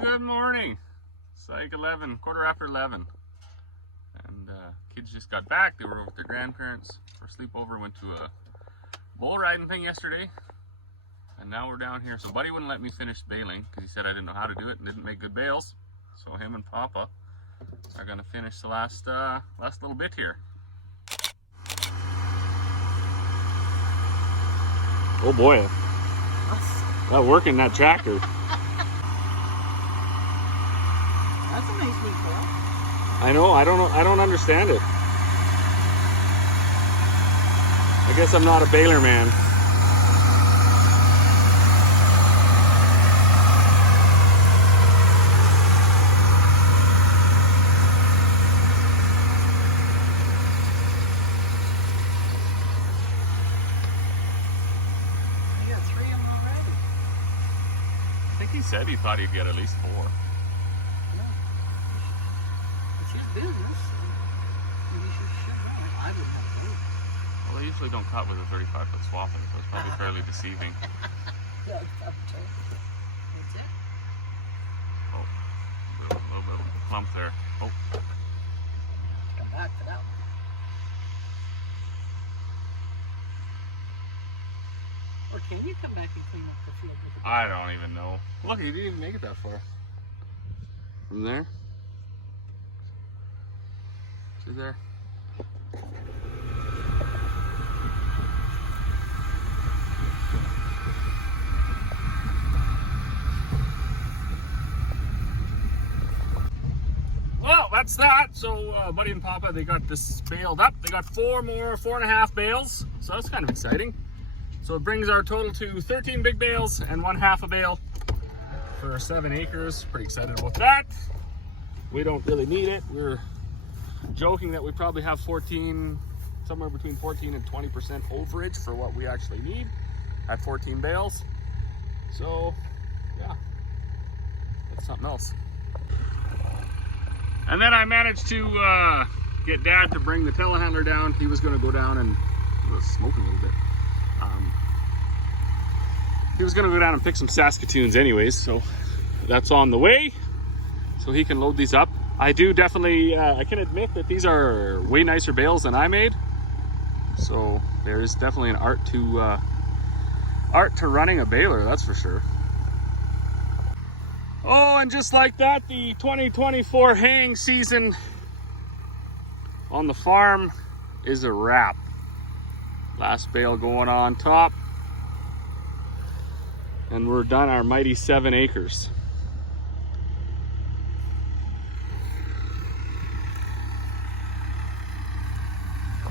Good morning. It's like 11, quarter after 11. And kids just got back. They were over with their grandparents for a sleepover. Went to a bull riding thing yesterday. And now we're down here. So Buddy wouldn't let me finish baling because he said I didn't know how to do it and didn't make good bales. So him and Papa are going to finish the last little bit here. Oh boy. That working that tractor. That's a nice big bale. I know, I don't understand it. I guess I'm not a baler man. You got 3 of them already. I think he said he thought he'd get at least 4. It's his business. Maybe you should run it. I would have to do it. Well, they usually don't cut with a 35-foot swapping, so it's probably fairly deceiving. Yeah, that's it. Oh, a little bit of a clump there. Oh. Come back for that one. Or can you come back and clean up the field with it? I don't even know. Look, he didn't even make it that far. From there? See there? Well, that's that. So Buddy and Papa, they got this baled up. They got 4.5 bales. So that's kind of exciting. So it brings our total to 13 big bales and 1/2 a bale for 7 acres. Pretty excited about that. We don't really need it. We're joking that we probably have somewhere between 14 and 20% overage for what we actually need at 14 bales. So yeah, that's something else. And then I managed to get Dad to bring the telehandler down. He was going to go down and he was smoking a little bit. He was going to go down and pick some Saskatoons anyways, so that's on the way. So he can load these up. I do definitely, I can admit that these are way nicer bales than I made. So there is definitely an art to running a baler, that's for sure. Oh, and just like that, the 2024 haying season on the farm is a wrap. Last bale going on top. And we're done our mighty 7 acres.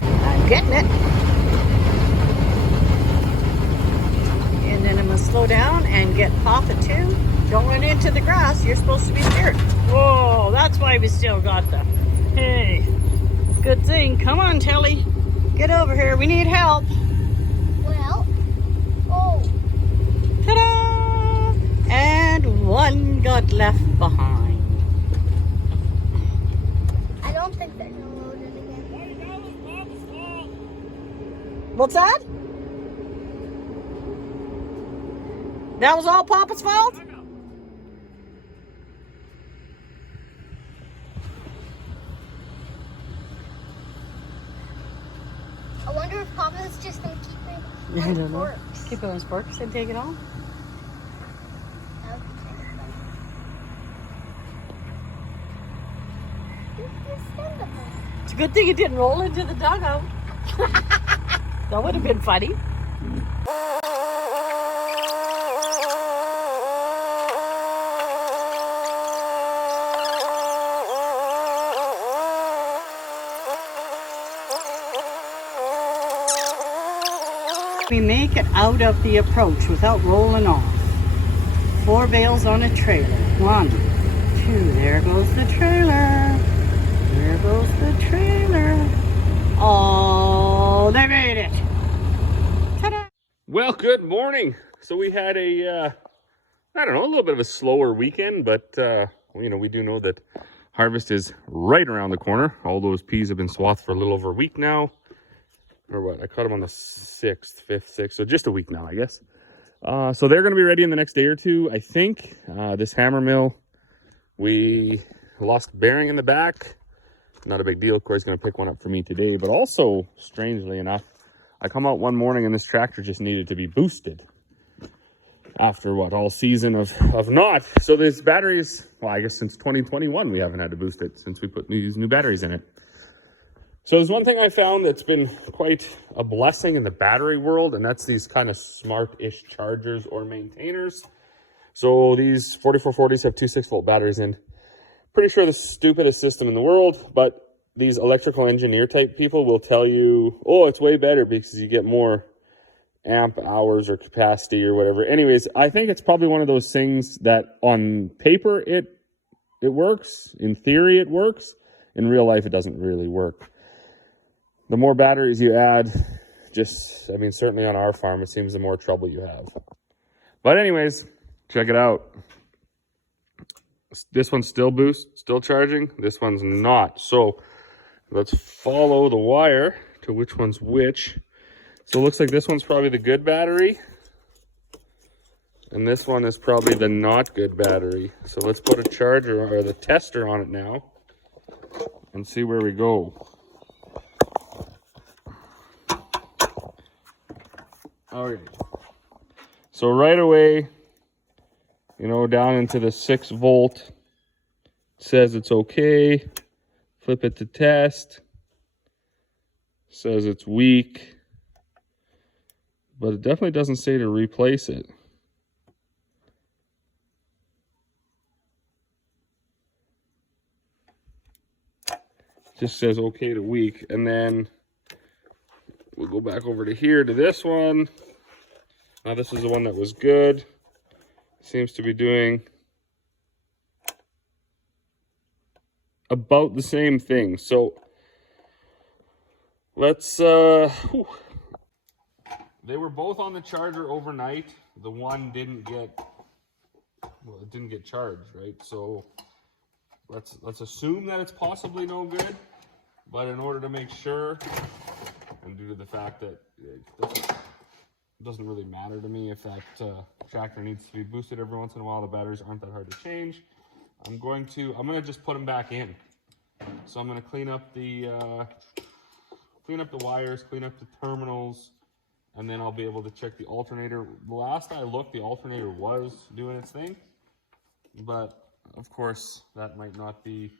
I'm getting it. And then I'm going to slow down and get Papa too. Don't run into the grass. You're supposed to be scared. Whoa, that's why we still got the... Hey, good thing. Come on, Telly. Get over here. We need help. Well, oh. Ta-da! And one got left behind. I don't think they're gonna load it again. What's that? That was all Papa's fault? I wonder if Papa's just gonna keep it I on don't know. forks. Keep it on forks and take it on. That would be kind of fun. Who's this sendable? It's a good thing it didn't roll into the dugout. That would have been funny. We make it out of the approach without rolling off. 4 bales on a trailer. 1, 2, there goes the trailer. There goes the trailer. Oh, they made it. Ta-da! Well, good morning. So we had a little bit of a slower weekend, but we do know that harvest is right around the corner. All those peas have been swathed for a little over a week now. Or what? I caught them on the 6th, 5th, 6th. So just a week now, I guess. So they're going to be ready in the next day or two, I think. This hammer mill We lost a bearing in the back. Not a big deal. Corey's going to pick one up for me today. But also, strangely enough, I come out one morning and this tractor just needed to be boosted. After what, all season of not. So these batteries, well, I guess since 2021 we haven't had to boost it since we put these new batteries in it. So there's one thing I found that's been quite a blessing in the battery world, and that's these kind of smart-ish chargers or maintainers. So these 4440s have two 6-volt batteries in. Pretty sure the stupidest system in the world, but these electrical engineer type people will tell you, oh, it's way better because you get more amp hours or capacity or whatever. Anyways, I think it's probably one of those things that on paper it works. In theory it works. In real life it doesn't really work. The more batteries you add, just, I mean, certainly on our farm, it seems the more trouble you have. But anyways, check it out. This one's still still charging. This one's not. So let's follow the wire to which one's which. So it looks like this one's probably the good battery. And this one is probably the not good battery. So let's put a charger or the tester on it now and see where we go. Okay. So right away, you know, down into the 6-volt, says it's okay. Flip it to test. Says it's weak. But it definitely doesn't say to replace it. Just says okay to weak. And then we'll go back over to here to this one. Now this is the one that was good. Seems to be doing about the same thing. So let's they were both on the charger overnight. The one didn't get, well, it didn't get charged, right? So let's assume that it's possibly no good. But in order to make sure, and due to the fact that it doesn't really matter to me if that tractor needs to be boosted every once in a while, the batteries aren't that hard to change. I'm gonna just put them back in. So I'm gonna clean up the wires, clean up the terminals, and then I'll be able to check the alternator. Last I looked, the alternator was doing its thing, but of course that might not be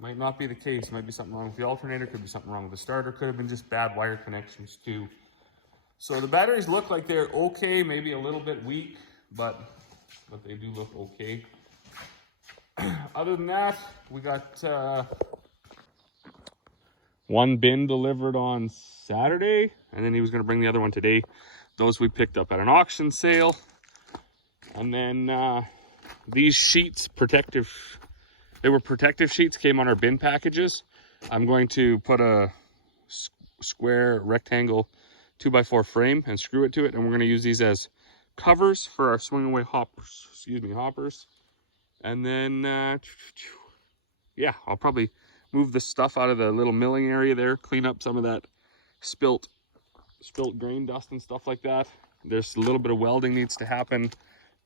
the case. Might be something wrong with the alternator, could be something wrong with the starter, could have been just bad wire connections too. So the batteries look like they're okay, maybe a little bit weak, but they do look okay. Other than that, we got one bin delivered on Saturday, and then he was going to bring the other one today. Those we picked up at an auction sale. And then these sheets, they were protective sheets, came on our bin packages. I'm going to put a square rectangle 2x4 frame and screw it to it, and we're going to use these as covers for our swing away hoppers. And then yeah, I'll probably move the stuff out of the little milling area there, clean up some of that spilt grain dust and stuff like that. There's a little bit of welding needs to happen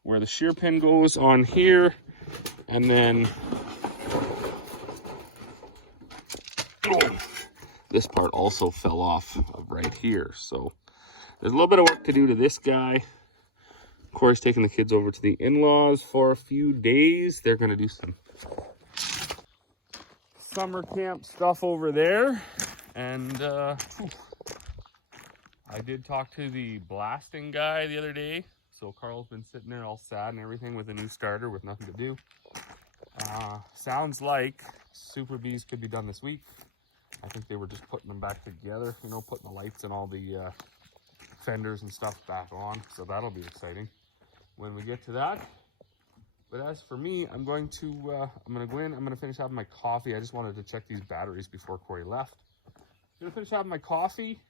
where the shear pin goes on here, and then this part also fell off of right here. So there's a little bit of work to do to this guy. Corey's taking the kids over to the in-laws for a few days. They're going to do some summer camp stuff over there. And I did talk to the blasting guy the other day. So Carl's been sitting there all sad and everything with a new starter with nothing to do. Sounds like Super Bees could be done this week. I think they were just putting them back together, you know, putting the lights and all the fenders and stuff back on. So that'll be exciting when we get to that. But as for me, I'm going to go in, I'm going to finish having my coffee. I just wanted to check these batteries before Corey left. I'm going to finish having my coffee,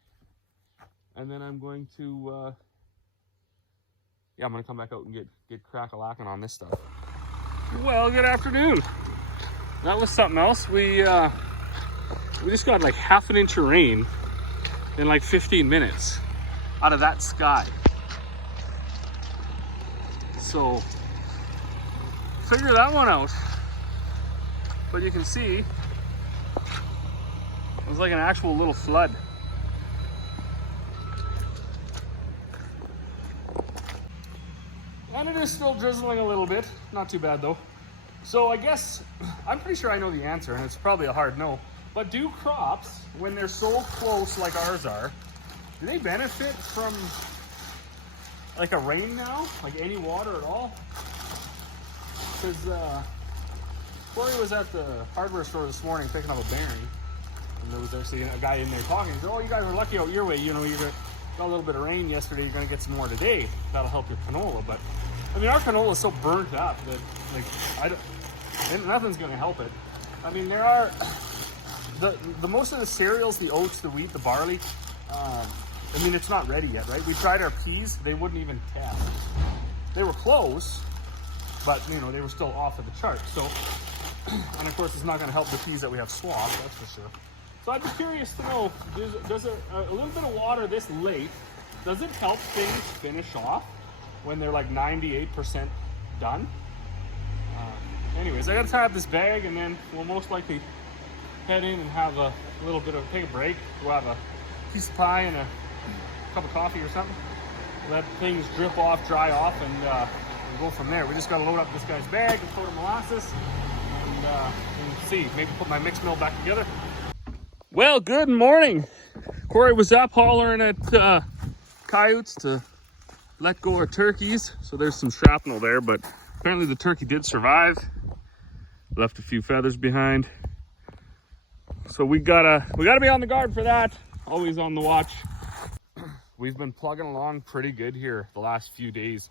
and then I'm going to, yeah, I'm going to come back out and get crack-a-lacking on this stuff. Well, good afternoon. That was something else. We just got like half an inch of rain in like 15 minutes out of that sky. So figure that one out. but you can see it was like an actual little flood. And it is still drizzling a little bit. Not too bad though. So I guess, I'm pretty sure I know the answer, and it's probably a hard no. But do crops, when they're so close like ours are, do they benefit from like a rain now? Like any water at all? Because Corey was at the hardware store this morning picking up a bearing. And there was actually a guy in there talking. He said, oh, you guys are lucky out your way. You know, you got a little bit of rain yesterday. You're going to get some more today. That'll help your canola. But, I mean, our canola is so burnt up that, like, nothing's going to help it. I mean, there are, the most of the cereals, the oats, the wheat, the barley, I mean, it's not ready yet, right? We tried our peas. They wouldn't even test. They were close, but, you know, they were still off of the chart. So, and of course, it's not going to help the peas that we have swamped, that's for sure. So I'm just curious to know, does a little bit of water this late, does it help things finish off when they're like 98% done? Anyways, I got to tie up this bag, and then we'll most likely head in and have a little bit of, take a break. We'll have a piece of pie and a cup of coffee or something. Let things drip off, dry off, and we'll go from there. We just got to load up this guy's bag and throw molasses, and see, maybe put my mix mill back together. Well, good morning. Corey was up hollering at coyotes to let go of turkeys. So there's some shrapnel there, but apparently the turkey did survive. Left a few feathers behind. So we gotta be on the guard for that. Always on the watch. We've been plugging along pretty good here the last few days,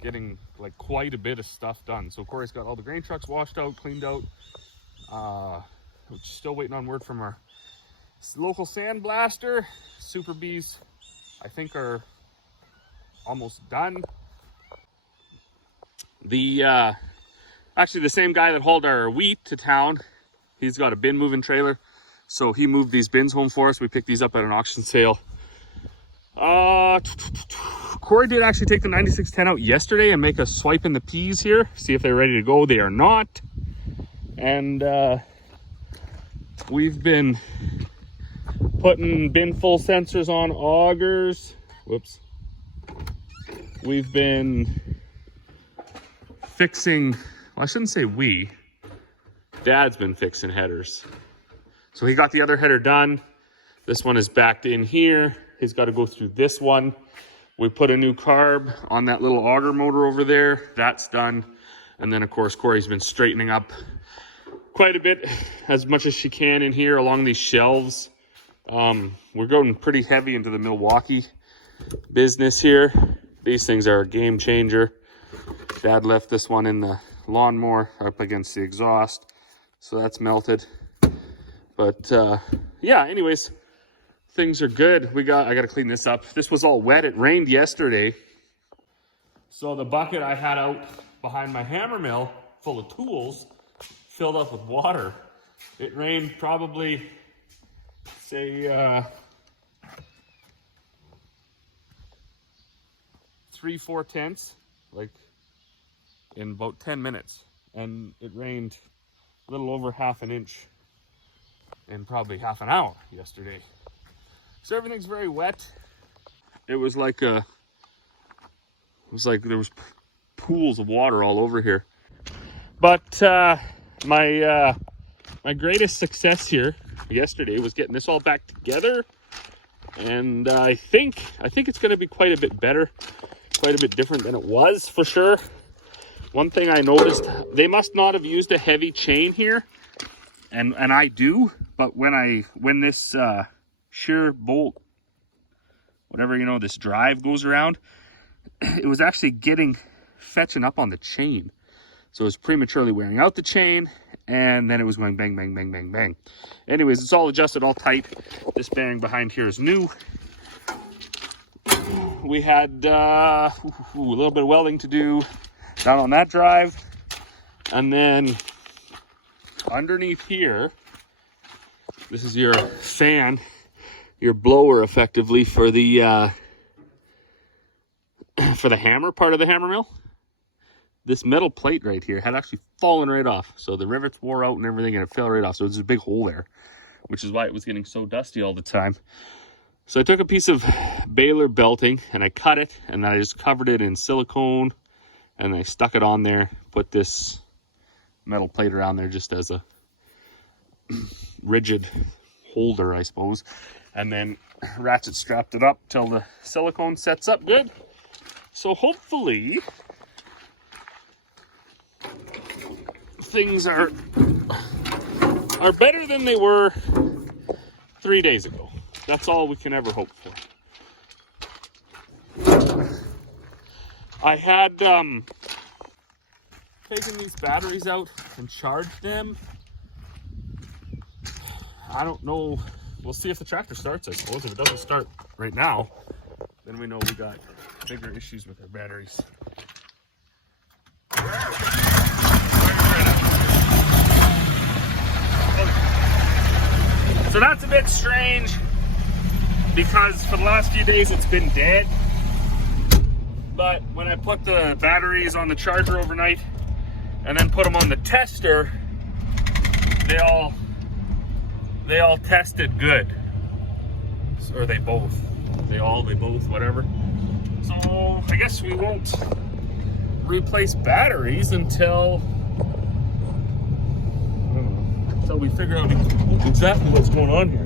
getting like quite a bit of stuff done. So Corey's got all the grain trucks washed out, cleaned out. We're still waiting on word from our local sandblaster. Super Bees, I think, are almost done. Actually the same guy that hauled our wheat to town, he's got a bin moving trailer. So he moved these bins home for us. We picked these up at an auction sale. Corey did actually take the 9610 out yesterday and make a swipe in the peas here. See if they're ready to go. They are not. And we've been putting bin full sensors on augers. Whoops. We've been fixing, well, I shouldn't say we. Dad's been fixing headers. So he got the other header done. This one is backed in here. He's got to go through this one. We put a new carb on that little auger motor over there. That's done. And then, of course, Corey's been straightening up quite a bit, as much as she can in here along these shelves. We're going pretty heavy into the Milwaukee business here. These things are a game changer. Dad left this one in the lawnmower up against the exhaust, so that's melted. But yeah, anyways, things are good. I got to clean this up. This was all wet. It rained yesterday. So the bucket I had out behind my hammer mill full of tools filled up with water. It rained probably, say, 3/4 tenths, like in about 10 minutes. And it rained a little over half an inch in probably half an hour yesterday. So everything's very wet. It was like there was pools of water all over here. But my greatest success here yesterday was getting this all back together, and I think it's going to be quite a bit better, quite a bit different than it was for sure. One thing I noticed, they must not have used a heavy chain here, and I do, but when this shear bolt, whatever, you know, this drive goes around, it was actually fetching up on the chain. So it was prematurely wearing out the chain, and then it was going bang, bang, bang, bang, bang. Anyways, it's all adjusted, all tight. This bearing behind here is new. We had a little bit of welding to do down on that drive. And then underneath here, this is your fan, your blower effectively for the hammer part of the hammer mill. this metal plate right here had actually fallen right off. So the rivets wore out and everything, and it fell right off. So there's a big hole there, which is why it was getting so dusty all the time. So I took a piece of baler belting and I cut it, and I just covered it in silicone, and I stuck it on there, put this metal plate around there just as a rigid holder, I suppose, and then ratchet strapped it up till the silicone sets up good. So hopefully things are better than they were 3 days ago. That's all we can ever hope for. I had taken these batteries out and charged them. I don't know. We'll see if the tractor starts, I suppose. If it doesn't start right now, then we know we got bigger issues with our batteries. So that's a bit strange because for the last few days it's been dead. But when I put the batteries on the charger overnight and then put them on the tester, they all tested good. Or they both, whatever. So I guess we won't replace batteries until we figure out exactly what's going on here.